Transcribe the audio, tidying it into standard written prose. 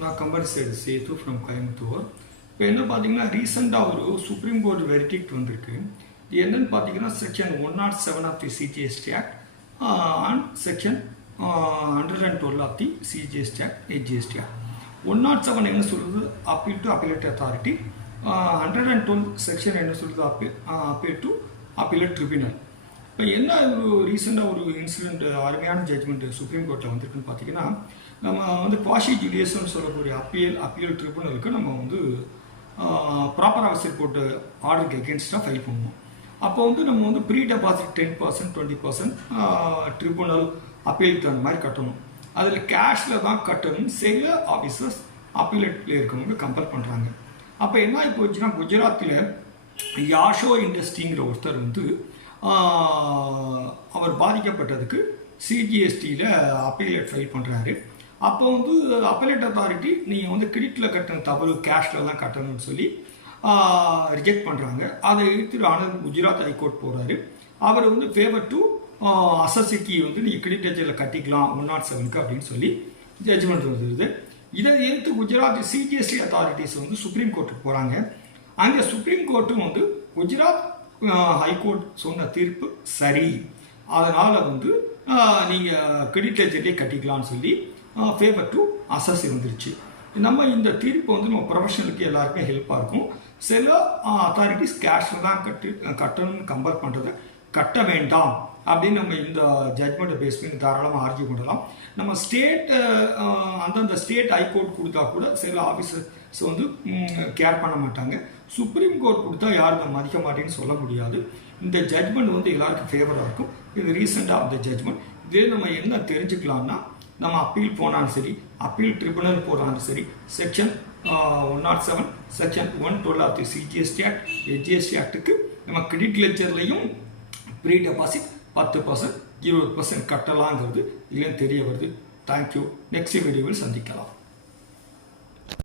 நான் company side Sethu from Coimbatore. இப்போ என்ன பார்த்தீங்கன்னா ரீசெண்டாக ஒரு சுப்ரீம் கோர்ட் வெர்டிக்ட் வந்திருக்கு. இது என்னன்னு பார்த்தீங்கன்னா section 107 of the CGST act and section 112 of the CGST act HGST act. 107 என்ன சொல்றது, appeal to appellate authority. 112 section என்ன சொல்றது, அப்பீல் டு அப்பீலேட் ட்ரிபியூனல். இப்போ என்ன ஒரு ரீசெண்டாக ஒரு இன்சிடென்ட் அருமையான ஜட்ஜ்மெண்ட் சுப்ரீம் கோர்ட்டில் வந்திருக்குன்னு பார்த்தீங்கன்னா, நம்ம வந்து குவாஷி ஜுடிஷியல்னு சொல்லக்கூடிய அப்பீல் ட்ரிபியூனலுக்கு நம்ம வந்து ப்ராப்பர் ஆஃபீஸர் கோர்ட்டு ஆர்டருக்கு எகென்ஸ்டாக ஃபைல் பண்ணுவோம். அப்போ வந்து நம்ம வந்து ப்ரீ டெபாசிட் 10% 20% ட்ரிபியூனல் அப்பீலுக்கு தகுந்த மாதிரி கட்டணும். அதில் கேஷில் தான் கட்டணும். சில ஆஃபீஸர்ஸ் அப்பீலேட்டில் இருக்கவங்க கம்பல் பண்ணுறாங்க. அப்போ என்ன ஆகி போச்சுன்னா, குஜராத்தில் யாஷோ இண்டஸ்ட்ரிங்கிற ஒருத்தர் வந்து அவர் பாதிக்கப்பட்டதுக்கு சிஜிஎஸ்டியில் அப்பீலேட் ஃபைல் பண்ணுறாரு. அப்போ வந்து அப்பீலேட் அத்தாரிட்டி நீங்கள் வந்து கிரெடிட்டில் கட்டணும் தவறு கேஷில் தான் கட்டணும்னு சொல்லி ரிஜெக்ட் பண்ணுறாங்க. அதை எடுத்து ஆனந்த் குஜராத் ஹைகோர்ட் போகிறாரு. அவர் வந்து ஃபேவர் டு அசசிக்கு வந்து நீங்கள் கிரெடிட் லெஜரில் கட்டிக்கலாம் 107க்கு அப்படின்னு சொல்லி ஜட்ஜ்மெண்ட் வந்துடுது. இதை எடுத்து குஜராத் சிஜிஎஸ்டி அத்தாரிட்டிஸ் வந்து சுப்ரீம் கோர்ட்டுக்கு போகிறாங்க. அங்கே சுப்ரீம் கோர்ட்டும் வந்து குஜராத் ஹைகோர்ட் சொன்ன தீர்ப்பு சரி, அதனால் வந்து நீங்கள் கிரெடிட் லெஜர்லேயே கட்டிக்கலாம்னு சொல்லி ஃபேவர் டு அசஸ் வந்துருச்சு. நம்ம இந்த தீர்ப்பு வந்து நம்ம ப்ரொஃபஷனலுக்கு எல்லாருக்குமே ஹெல்ப்பாக இருக்கும். சில அத்தாரிட்டிஸ் கேஷில் தான் கட்டணும்னு கம்பேர் பண்ணுறதை கட்ட வேண்டாம் அப்படின்னு நம்ம இந்த ஜட்மெண்ட்டை பேஸ் பண்ணி தாராளமாக ஆர்ஜி பண்ணலாம். நம்ம ஸ்டேட் அந்தந்த ஸ்டேட் ஹைகோர்ட் கொடுத்தா கூட சில ஆஃபீஸர்ஸ் வந்து கேர் பண்ண மாட்டாங்க. சுப்ரீம் கோர்ட் கொடுத்தா யாரும் மதிக்க மாட்டேன்னு சொல்ல முடியாது. இந்த ஜட்மெண்ட் வந்து எல்லாருக்கும் ஃபேவராக இருக்கும். இது ரீசெண்டாக அந்த ஜட்மெண்ட். இதே நம்ம என்ன தெரிஞ்சுக்கலாம்னா, நம்ம அப்பீல் போனாலும் சரி, அப்பீல் ட்ரிபியூனல் போனாலும் சரி, section 107 section 112 of the CGST act HGST ஆக்டுக்கு நம்ம கிரெடிட் லெஜர்லையும் ப்ரீ டெபாசிட் 10% 20% கட்டலாங்கிறது இல்லைன்னு தெரிய வருது. தேங்க்யூ. நெக்ஸ்ட் வீடியோவில் சந்திக்கலாம்.